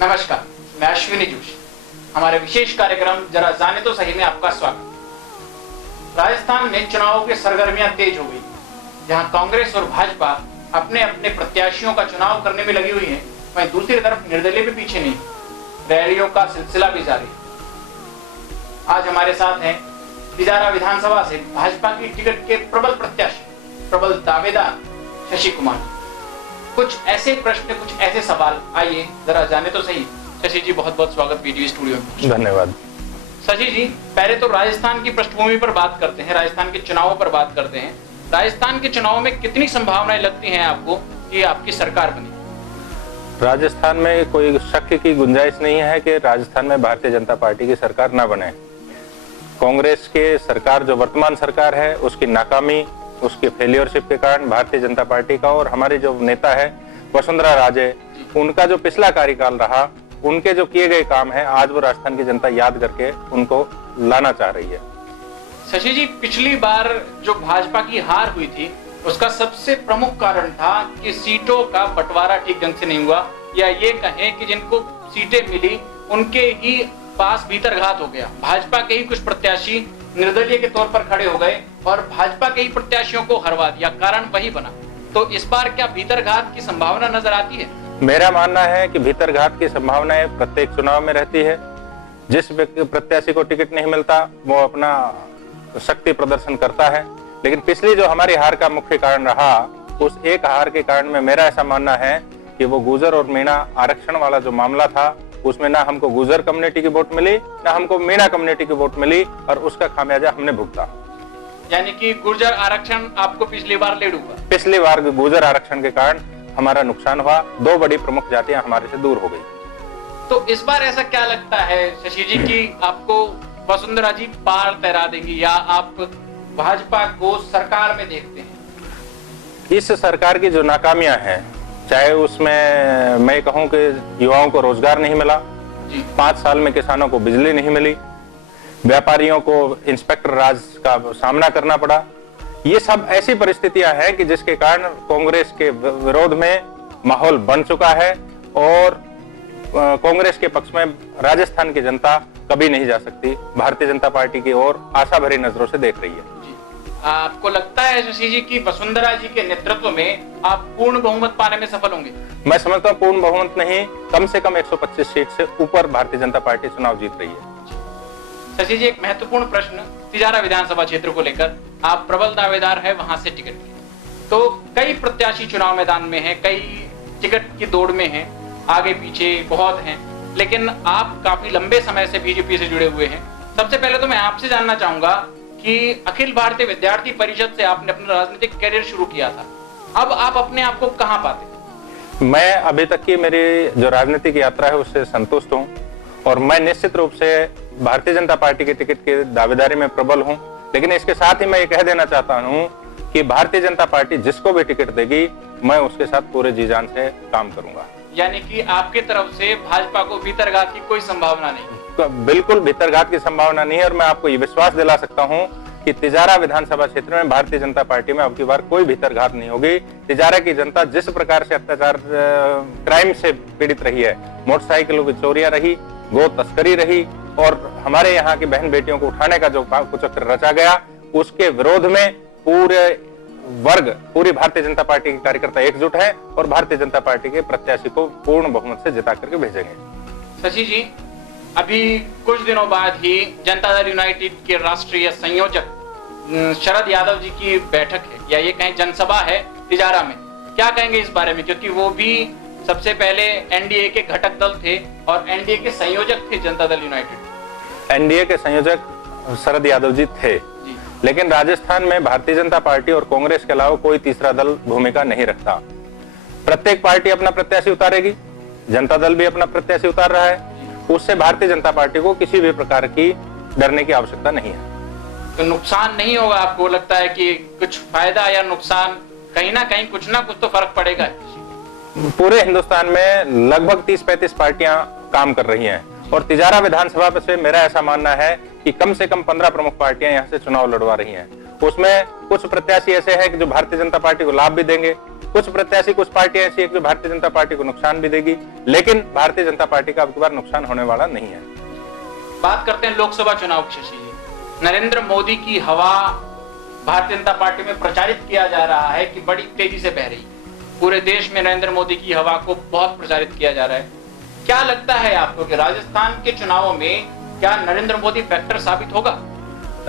नमस्कार, मैं अश्विनी जोशी। हमारे विशेष कार्यक्रम जरा जाने तो सही में आपका स्वागत। राजस्थान में चुनावों की सरगर्मियां तेज हो गई, जहां कांग्रेस और भाजपा अपने अपने प्रत्याशियों का चुनाव करने में लगी हुई है, वहीं दूसरी तरफ निर्दलीय भी पीछे नहीं, रैलियों का सिलसिला भी जारी। आज हमारे साथ हैं तिजारा विधानसभा से भाजपा की टिकट के प्रबल प्रत्याशी, प्रबल दावेदार शशि कुमार। कुछ ऐसे प्रश्न, कुछ ऐसे सवाल, आइए जरा जाने तो सही। शशि जी, बहुत बहुत स्वागत वीडियो स्टूडियो में। धन्यवाद। शशि जी, पहले तो राजस्थान की पृष्ठभूमि पर बात करते हैं, राजस्थान के चुनावों पर बात करते हैं। राजस्थान के चुनाव में कितनी संभावनाएं लगती हैं आपको कि आपकी सरकार बने? राजस्थान में कोई शक की गुंजाइश नहीं है कि राजस्थान में भारतीय जनता पार्टी की सरकार न बने। कांग्रेस के सरकार, जो वर्तमान सरकार है, उसकी नाकामी, उसके फेलियरशिप के कारण भारतीय जनता पार्टी का और हमारे जो नेता है वसुंधरा राजे, उनका जो पिछला कार्यकाल रहा, उनके जो किए गए काम है, आज वो राजस्थान की जनता याद करके उनको लाना चाह रही है। शशि जी, पिछली बार जो भाजपा की हार हुई थी, उसका सबसे प्रमुख कारण था कि सीटों का बंटवारा ठीक ढंग से नहीं हुआ, या ये कहें कि जिनको सीटें मिली उनके ही पास भीतरघात हो गया। भाजपा के ही कुछ प्रत्याशी निर्दलीय के तौर पर खड़े हो गए और भाजपा के ही प्रत्याशियों को हरवा दिया, कारण वही बना। तो इस बार क्या भीतरघात की संभावना नजर आती है? मेरा मानना है कि भीतरघात की संभावनाएं प्रत्येक चुनाव में रहती है। जिस प्रत्याशी को टिकट नहीं मिलता वो अपना शक्ति प्रदर्शन करता है, लेकिन पिछली जो हमारी हार का मुख्य कारण रहा, उस एक हार के कारण में मेरा ऐसा मानना है कि वो गुर्जर और मीणा आरक्षण वाला जो मामला था, उसमें ना हमको गुर्जर कम्युनिटी की वोट मिली, ना हमको मीणा कम्युनिटी की वोट मिली, और उसका खामियाजा हमने भुगता। यानी कि गुर्जर आरक्षण आपको पिछली बार लेट हुआ? पिछली बार गुर्जर आरक्षण के कारण हमारा नुकसान हुआ, दो बड़ी प्रमुख जातियां हमारे से दूर हो गई। तो इस बार ऐसा क्या लगता है शशि जी कि आपको वसुंधरा जी पार तैरा देंगी, या आप भाजपा को सरकार में देखते हैं? इस सरकार की जो नाकामियां हैं, चाहे उसमें मैं कहूं कि युवाओं को रोजगार नहीं मिला, 5 साल में किसानों को बिजली नहीं मिली, व्यापारियों को इंस्पेक्टर राज का सामना करना पड़ा, ये सब ऐसी परिस्थितियां हैं कि जिसके कारण कांग्रेस के विरोध में माहौल बन चुका है, और कांग्रेस के पक्ष में राजस्थान की जनता कभी नहीं जा सकती। भारतीय जनता पार्टी की ओर आशा भरी नजरों से देख रही है। आपको लगता है शशि जी कि वसुंधरा जी के नेतृत्व में आप पूर्ण बहुमत पाने में सफल होंगे? मैं समझता हूँ पूर्ण बहुमत नहीं, कम से कम 125 सीट से ऊपर भारतीय जनता पार्टी चुनाव जीत रही है। शशि जी, एक महत्वपूर्ण प्रश्न तिजारा विधानसभा क्षेत्र को लेकर, आप प्रबल दावेदार है वहां से टिकट की, तो कई प्रत्याशी चुनाव मैदान में हैं, कई टिकट की दौड़ में हैं, आगे पीछे बहुत हैं, लेकिन आप काफी लंबे समय से बीजेपी से जुड़े हुए हैं। सबसे पहले तो मैं आपसे जानना चाहूंगा कि अखिल भारतीय विद्यार्थी परिषद से आपने अपना राजनीतिक करियर शुरू किया था, अब आप अपने आप को कहां पाते? मैं अभी तक की मेरी जो राजनीतिक यात्रा है उससे संतुष्ट हूं, और मैं निश्चित रूप से भारतीय जनता पार्टी के टिकट की दावेदारी में प्रबल हूं। लेकिन इसके साथ ही मैं ये कह देना चाहता हूं कि भारतीय जनता पार्टी जिसको भी टिकट देगी, मैं उसके साथ पूरे जी जान से काम करूंगा। यानी कि आपकी तरफ से भाजपा को भीतरघात की कोई संभावना नहीं? बिल्कुल भीतरघात की संभावना नहीं है, और मैं आपको ये विश्वास दिला सकता हूं कि तिजारा विधानसभा क्षेत्र में भारतीय जनता पार्टी में अब की बार कोई भीतरघात नहीं होगी। तिजारा की जनता जिस प्रकार से अत्याचार, क्राइम से पीड़ित रही है, मोटरसाइकिलों की चोरियां रही, गो तस्करी रही, और हमारे यहाँ की बहन बेटियों को उठाने का जो कुचक्र रचा गया, उसके विरोध में पूरे वर्ग, पूरी भारतीय जनता पार्टी के कार्यकर्ता एकजुट है, और भारतीय जनता पार्टी के प्रत्याशी को पूर्ण बहुमत से जिता करके भेजेंगे। शशि जी, अभी कुछ दिनों बाद ही जनता दल यूनाइटेड के राष्ट्रीय संयोजक शरद यादव जी की बैठक है, या ये कहें जनसभा है तिजारा में, क्या कहेंगे इस बारे में? क्योंकि वो भी सबसे पहले एनडीए के घटक दल थे और एनडीए के संयोजक थे जनता दल यूनाइटेड। एनडीए के संयोजक शरद यादव जी थे, लेकिन राजस्थान में भारतीय जनता पार्टी और कांग्रेस के अलावा कोई तीसरा दल भूमिका नहीं रखता। प्रत्येक पार्टी अपना प्रत्याशी उतारेगी, जनता दल भी अपना प्रत्याशी उतार रहा है, उससे भारतीय जनता पार्टी को किसी भी प्रकार की डरने की आवश्यकता नहीं है। तो नुकसान नहीं होगा? आपको लगता है कि कुछ फायदा या नुकसान, कहीं ना कहीं कुछ ना कुछ तो फर्क पड़ेगा? पूरे हिंदुस्तान में लगभग 30-35 पार्टियां काम कर रही हैं, और तिजारा विधानसभा से मेरा ऐसा मानना है कि कम से कम 15 प्रमुख पार्टियां यहां से चुनाव लड़वा रही हैं, उसमें कुछ प्रत्याशी ऐसे हैं कि जो भारतीय जनता पार्टी को लाभ भी देंगे, कुछ प्रत्याशी, कुछ पार्टियां ऐसी है कि जो भारतीय जनता पार्टी को नुकसान भी देगी, लेकिन भारतीय जनता पार्टी का अब की बार नुकसान होने वाला नहीं है। बात करते हैं लोकसभा चुनाव की। शशि जी, नरेंद्र मोदी की हवा भारतीय जनता पार्टी में प्रचारित किया जा रहा है कि बड़ी तेजी से बह रही है। पूरे देश में नरेंद्र मोदी की हवा को बहुत प्रचारित किया जा रहा है। क्या लगता है आपको कि राजस्थान के चुनावों में क्या नरेंद्र मोदी फैक्टर साबित होगा?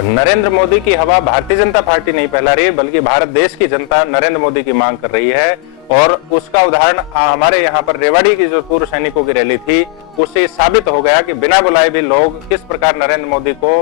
नरेंद्र मोदी की हवा भारतीय जनता पार्टी नहीं फैला रही है, बल्कि भारत देश की जनता नरेंद्र मोदी की मांग कर रही है। और उसका उदाहरण हमारे यहाँ पर रेवाड़ी की जो पूर्व सैनिकों की रैली थी, उससे साबित हो गया कि बिना बुलाए भी लोग किस प्रकार नरेंद्र मोदी को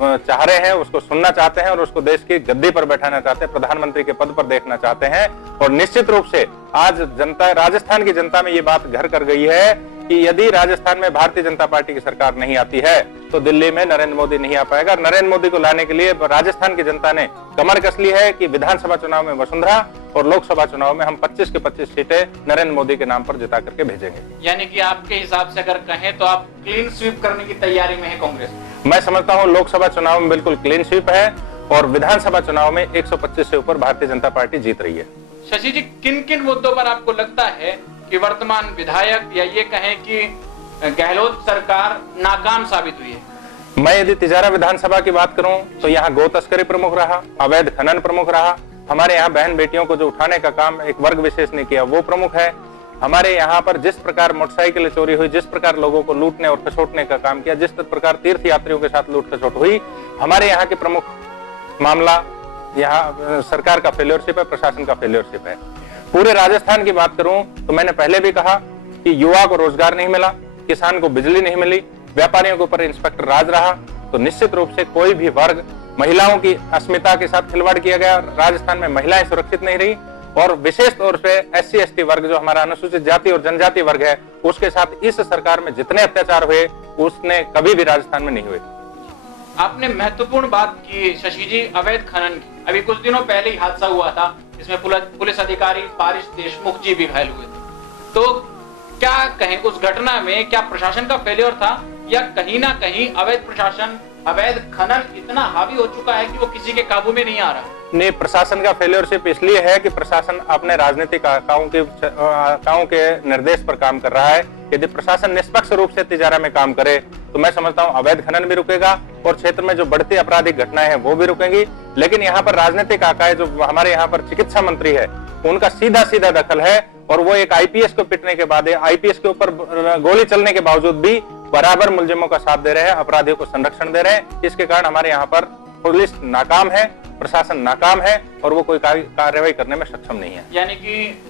चाह रहे हैं, उसको सुनना चाहते हैं और उसको देश की गद्दी पर बैठाना चाहते हैं, प्रधानमंत्री के पद पर देखना चाहते हैं। और निश्चित रूप से आज जनता, राजस्थान की जनता में ये बात घर कर गई है कि यदि राजस्थान में भारतीय जनता पार्टी की सरकार नहीं आती है तो दिल्ली में नरेंद्र मोदी नहीं आ पाएगा। नरेंद्र मोदी को लाने के लिए राजस्थान की जनता ने कमर कस ली है कि विधानसभा चुनाव में वसुंधरा और लोकसभा चुनाव में हम 25 के 25 सीटें नरेंद्र मोदी के नाम पर जिता करके भेजेंगे। यानी कि आपके हिसाब से अगर कहें तो आप क्लीन स्वीप करने की तैयारी में है कांग्रेस? मैं समझता हूँ लोकसभा चुनाव में बिल्कुल क्लीन स्वीप है और विधानसभा चुनाव में 125 से ऊपर भारतीय जनता पार्टी जीत रही है। शशि जी, किन किन मुद्दों पर आपको लगता है कि वर्तमान विधायक या ये कहें कि गहलोत सरकार नाकाम साबित हुई है? मैं यदि तिजारा विधानसभा की बात करूं तो यहाँ गौ तस्करी प्रमुख रहा, अवैध खनन प्रमुख रहा, हमारे यहाँ बहन बेटियों को जो उठाने का काम एक वर्ग विशेष ने किया वो प्रमुख है। हमारे यहाँ पर जिस प्रकार मोटरसाइकिल चोरी हुई, जिस प्रकार लोगों को लूटने और खसोटने का काम किया, जिस प्रकार तीर्थ यात्रियों के साथ लूट खसोट हुई, हमारे यहाँ के प्रमुख मामला यहाँ सरकार का फेल्योरशिप है, प्रशासन का फेल्योरशिप है। पूरे राजस्थान की बात करूं तो मैंने पहले भी कहा कि युवा को रोजगार नहीं मिला, किसान को बिजली नहीं मिली, व्यापारियों के ऊपर इंस्पेक्टर राज रहा। तो निश्चित रूप से कोई भी वर्ग, महिलाओं की अस्मिता के साथ खिलवाड़ किया गया, राजस्थान में महिलाएं सुरक्षित नहीं रही और विशेष तौर पे SC ST वर्ग जो हमारा अनुसूचित जाति और जनजाति वर्ग है उसके साथ इस सरकार में जितने अत्याचार हुए उसने कभी भी राजस्थान में नहीं हुए। आपने महत्वपूर्ण बात की शशि जी, अवैध खनन की। अभी कुछ दिनों पहले ही हादसा हुआ था जिसमें पुलिस अधिकारी पारिश देशमुख जी भी घायल हुए थे। तो क्या कहें, उस घटना में क्या प्रशासन का फेलियर था या कहीं ना कहीं अवैध प्रशासन, अवैध खनन इतना हावी हो चुका है कि वो किसी के काबू में नहीं आ रहा? नहीं, प्रशासन का फेलियरशिप इसलिए है कि प्रशासन अपने राजनीतिक आकाओं के निर्देश पर काम कर रहा है। यदि प्रशासन निष्पक्ष रूप से तिजारा में काम करे तो मैं समझता हूं अवैध खनन भी रुकेगा और क्षेत्र में जो बढ़ती आपराधिक घटनाएं हैं वो भी रुकेंगी। लेकिन यहाँ पर राजनीतिक आकाए जो हमारे यहाँ पर चिकित्सा मंत्री है उनका सीधा सीधा दखल है और वो एक IPS को पिटने के बाद, IPS के ऊपर गोली चलने के बावजूद भी बराबर मुलजिमों का साथ दे रहे हैं, अपराधियों को संरक्षण दे रहे हैं। इसके कारण हमारे यहाँ पर पुलिस नाकाम है, प्रशासन नाकाम है और वो कोई कार्रवाई करने में सक्षम नहीं है। यानी कि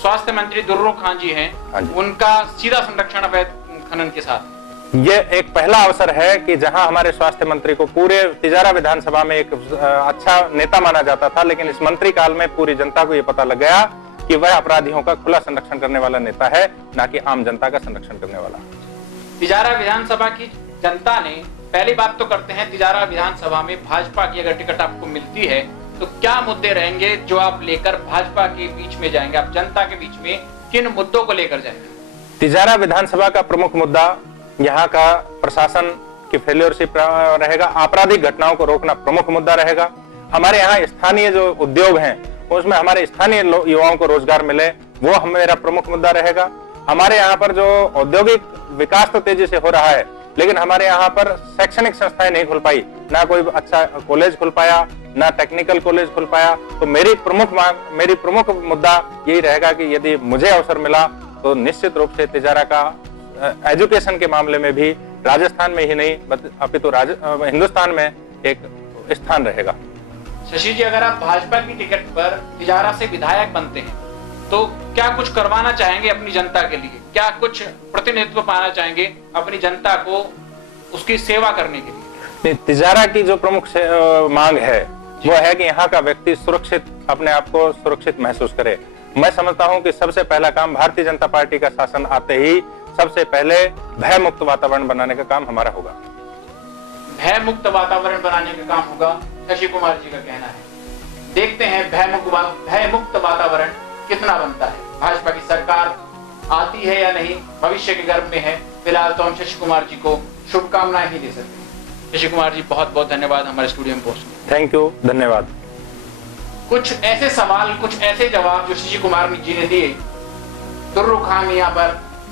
स्वास्थ्य मंत्री दुर्रू खान जी हैं, उनका सीधा संरक्षण अवैध खनन के साथ। ये एक पहला अवसर है कि जहां हमारे स्वास्थ्य मंत्री को पूरे तिजारा विधानसभा में एक अच्छा नेता माना जाता था, लेकिन इस मंत्री काल में पूरी जनता को ये पता लग गया कि वह अपराधियों का खुला संरक्षण करने वाला नेता है, ना कि आम जनता का संरक्षण करने वाला। तिजारा विधानसभा की जनता ने, पहली बात तो करते हैं, तिजारा विधानसभा में भाजपा की अगर टिकट आपको मिलती है तो क्या मुद्दे रहेंगे जो आप लेकर भाजपा के बीच में जाएंगे? आप जनता के बीच में किन मुद्दों को लेकर जाएंगे? तिजारा विधानसभा का प्रमुख मुद्दा यहाँ का प्रशासन की फेल्योरशिप रहेगा, आपराधिक घटनाओं को रोकना प्रमुख मुद्दा रहेगा। हमारे यहाँ स्थानीय जो उद्योग हैं उसमें हमारे स्थानीय युवाओं को रोजगार मिले, वो मेरा प्रमुख मुद्दा रहेगा। हमारे यहाँ पर जो औद्योगिक विकास तो तेजी से हो रहा है, लेकिन हमारे यहाँ पर शैक्षणिक संस्थाएं नहीं खुल पाई, ना कोई अच्छा कॉलेज खुल पाया, ना टेक्निकल कॉलेज खुल पाया। तो मेरी प्रमुख मुद्दा यही रहेगा कि यदि मुझे अवसर मिला तो निश्चित रूप से तिजारा का एजुकेशन के मामले में भी राजस्थान में ही नहीं अपितु हिंदुस्तान में एक स्थान रहेगा। शशि जी, अगर आप भाजपा की टिकट पर तिजारा से विधायक बनते हैं तो क्या कुछ करवाना चाहेंगे अपनी जनता के लिए? क्या कुछ प्रतिनिधित्व पाना चाहेंगे अपनी जनता को उसकी सेवा करने के लिए? तिजारा की जो प्रमुख मांग है वो है कि यहाँ का व्यक्ति सुरक्षित, अपने आप को सुरक्षित महसूस करे। मैं समझता हूँ कि सबसे पहला काम भारतीय जनता पार्टी का शासन आते ही सबसे पहले भय मुक्त वातावरण बनाने का काम हमारा होगा। भय मुक्त वातावरण बनाने का काम होगा, शशि कुमार जी का कहना है। देखते हैं भय मुक्त वातावरण कितना बनता है। भाजपा की सरकार आती है या नहीं, भविष्य के गर्भ में है। फिलहाल तो हम शशि कुमार जी को शुभकामनाएं ही दे सकते हैं। शशि कुमार जी, बहुत बहुत धन्यवाद हमारे स्टूडियो में पहुंचने। थैंक यू, धन्यवाद। कुछ ऐसे सवाल, कुछ ऐसे जवाब जो शशि कुमार जी ने दिए, दुर्रू खां मियां पर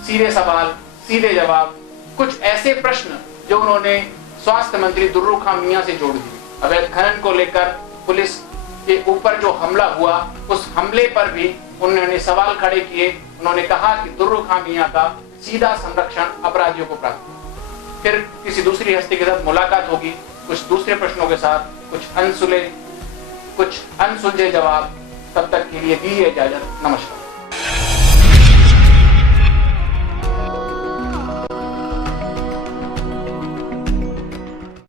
सीधे सवाल, सीधे जवाब, कुछ ऐसे प्रश्न जो उन्होंने स्वास्थ्य मंत्री दुर्रू खां मियां से जोड़ दिए। अवैध खनन को लेकर पुलिस के ऊपर जो हमला हुआ, उस हमले पर भी उन्होंने सवाल खड़े किए। उन्होंने कहा कि दुर्रू खां मियां का सीधा संरक्षण अपराधियों को प्राप्त हुआ। फिर किसी दूसरी हस्ती के साथ मुलाकात होगी, कुछ दूसरे प्रश्नों के साथ, कुछ अनसुलझे जवाब। तब तक के लिए दीजिए इजाजत, नमस्कार।